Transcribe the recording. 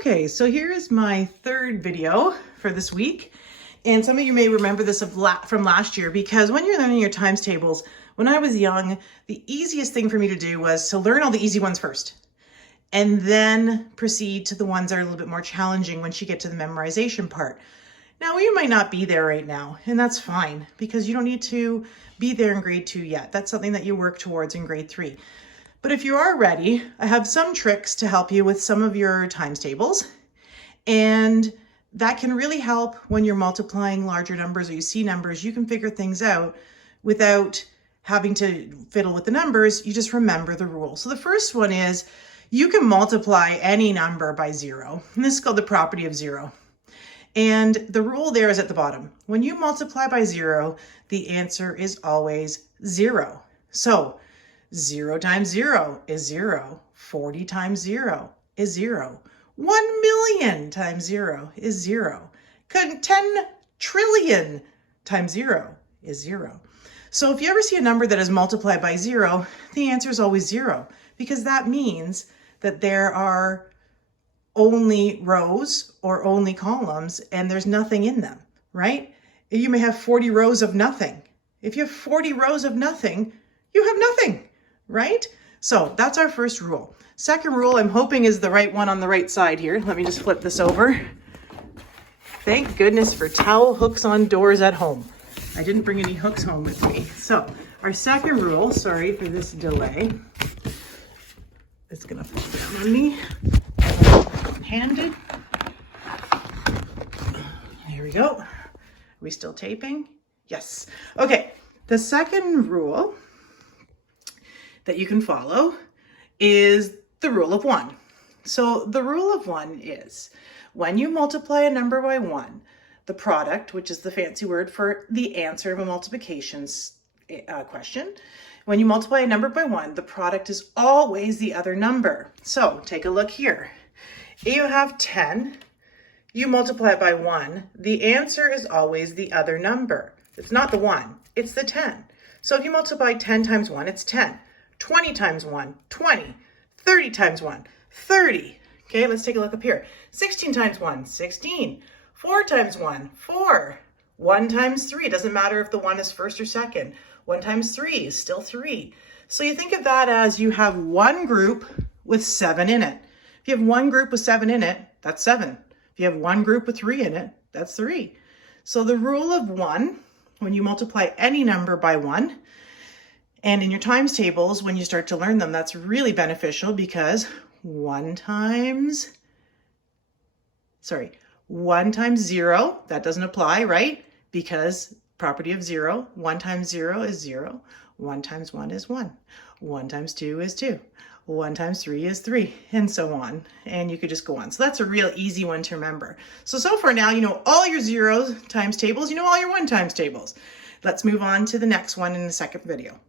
Okay, so here is my third video for this week. And some of you may remember this from last year, because when you're learning your times tables, when I was young, the easiest thing for me to do was to learn all the easy ones first, and then proceed to the ones that are a little bit more challenging once you get to the memorization part. Now, you might not be there right now, and that's fine, because you don't need to be there in grade 2 yet. That's something that you work towards in grade 3. But if you are ready, I have some tricks to help you with some of your times tables. And that can really help when you're multiplying larger numbers or you see numbers. You can figure things out without having to fiddle with the numbers. You just remember the rule. So the first one is you can multiply any number by 0. And this is called the property of 0. And the rule there is at the bottom. When you multiply by 0, the answer is always 0. So 0 times 0 is 0. 40 times 0 is 0. 1 million times 0 is 0. 10 trillion times 0 is 0. So if you ever see a number that is multiplied by 0, the answer is always 0, because that means that there are only rows or only columns and there's nothing in them, right? You may have 40 rows of nothing. If you have 40 rows of nothing, you have nothing, right? So that's our first rule. Second rule, I'm hoping is the right one on the right side here. Let me just flip this over. Thank goodness for towel hooks on doors at home. I didn't bring any hooks home with me. So our second rule, sorry for this delay. It's gonna fall down on me. Handed. Here we go. Are we still taping? Yes. Okay. The second rule that you can follow is the rule of 1. So the rule of 1 is when you multiply a number by 1, the product, which is the fancy word for the answer of a multiplication question, when you multiply a number by 1, the product is always the other number. So take a look here. If you have 10, you multiply it by 1, the answer is always the other number. It's not the 1, it's the 10. So if you multiply 10 times 1, it's 10. 20 times 1, 20. 30 times 1, 30. Okay, let's take a look up here. 16 times 1, 16. 4 times 1, 4. 1 times 3, doesn't matter if the 1 is first or second. 1 times 3 is still 3. So you think of that as you have one group with 7 in it. If you have one group with 7 in it, that's 7. If you have one group with 3 in it, that's 3. So the rule of 1, when you multiply any number by 1, and in your times tables, when you start to learn them, that's really beneficial, because 1 times 0, that doesn't apply, right? Because property of 0, 1 times 0 is 0. 1 times 1 is 1. 1 times 2 is 2. 1 times 3 is 3, and so on. And you could just go on. So that's a real easy one to remember. So far now, you know all your 0 times tables, you know all your 1 times tables. Let's move on to the next one in the second video.